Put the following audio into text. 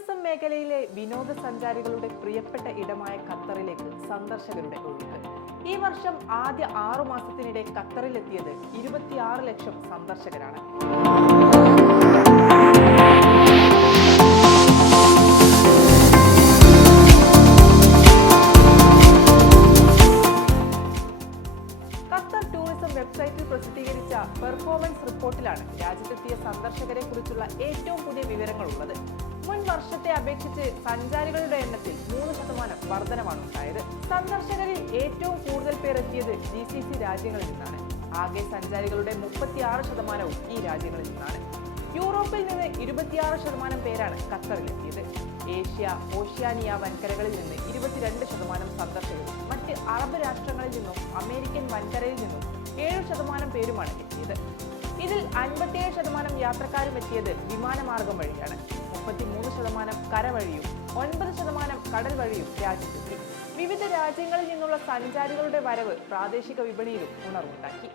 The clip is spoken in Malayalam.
ടൂറിസം മേഖലയിലെ വിനോദസഞ്ചാരികളുടെ പ്രിയപ്പെട്ട ഇടമായ ഖത്തറിലേക്ക് സന്ദർശകരുടെ ഒഴുക്ക്. ഈ വർഷം ആദ്യ ആറു മാസത്തിനിടെ ഖത്തറിലെത്തിയത് ഇരുപത്തിയാറ് ലക്ഷം സന്ദർശകരാണ്. ഖത്തർ ടൂറിസം വെബ്സൈറ്റിൽ പ്രസിദ്ധീകരിച്ച പെർഫോമൻസ് റിപ്പോർട്ടിലാണ് രാജ്യത്തെത്തിയ സന്ദർശകരെ കുറിച്ചുള്ള ഏറ്റവും പുതിയ വിവരങ്ങൾ ഉള്ളത് മുൻ വർഷത്തെ അപേക്ഷിച്ച് സഞ്ചാരികളുടെ എണ്ണത്തിൽ മൂന്ന് ശതമാനം വർധനമാണ് ഉണ്ടായത്. സന്ദർശകരിൽ ഏറ്റവും കൂടുതൽ പേർ എത്തിയത് ജി സി സി രാജ്യങ്ങളിൽ നിന്നാണ്. ആകെ സഞ്ചാരികളുടെ മുപ്പത്തിയാറ് ശതമാനവും ഈ രാജ്യങ്ങളിൽ നിന്നാണ്. യൂറോപ്പിൽ നിന്ന് ഇരുപത്തിയാറ് ശതമാനം പേരാണ് ഖത്തറിലെത്തിയത്. ഏഷ്യ ഓഷ്യാനിയ വൻകരകളിൽ നിന്ന് ഇരുപത്തിരണ്ട് ശതമാനം സന്ദർശകരും മറ്റ് അറബ് രാഷ്ട്രങ്ങളിൽ നിന്നും അമേരിക്കൻ വൻകരയിൽ നിന്നും ഏഴ് ശതമാനം പേരുമാണ് എത്തിയത്. ഇതിൽ അൻപത്തിയേഴ് ശതമാനം യാത്രക്കാരും എത്തിയത് വിമാനമാർഗം വഴിയാണ്. ശതമാനം കര വഴിയും ഒൻപത് ശതമാനം കടൽ വഴിയും രാജ്യത്തെത്തി. വിവിധ രാജ്യങ്ങളിൽ നിന്നുള്ള സഞ്ചാരികളുടെ വരവ് പ്രാദേശിക വിപണിയിലും ഉണർവുണ്ടാക്കി.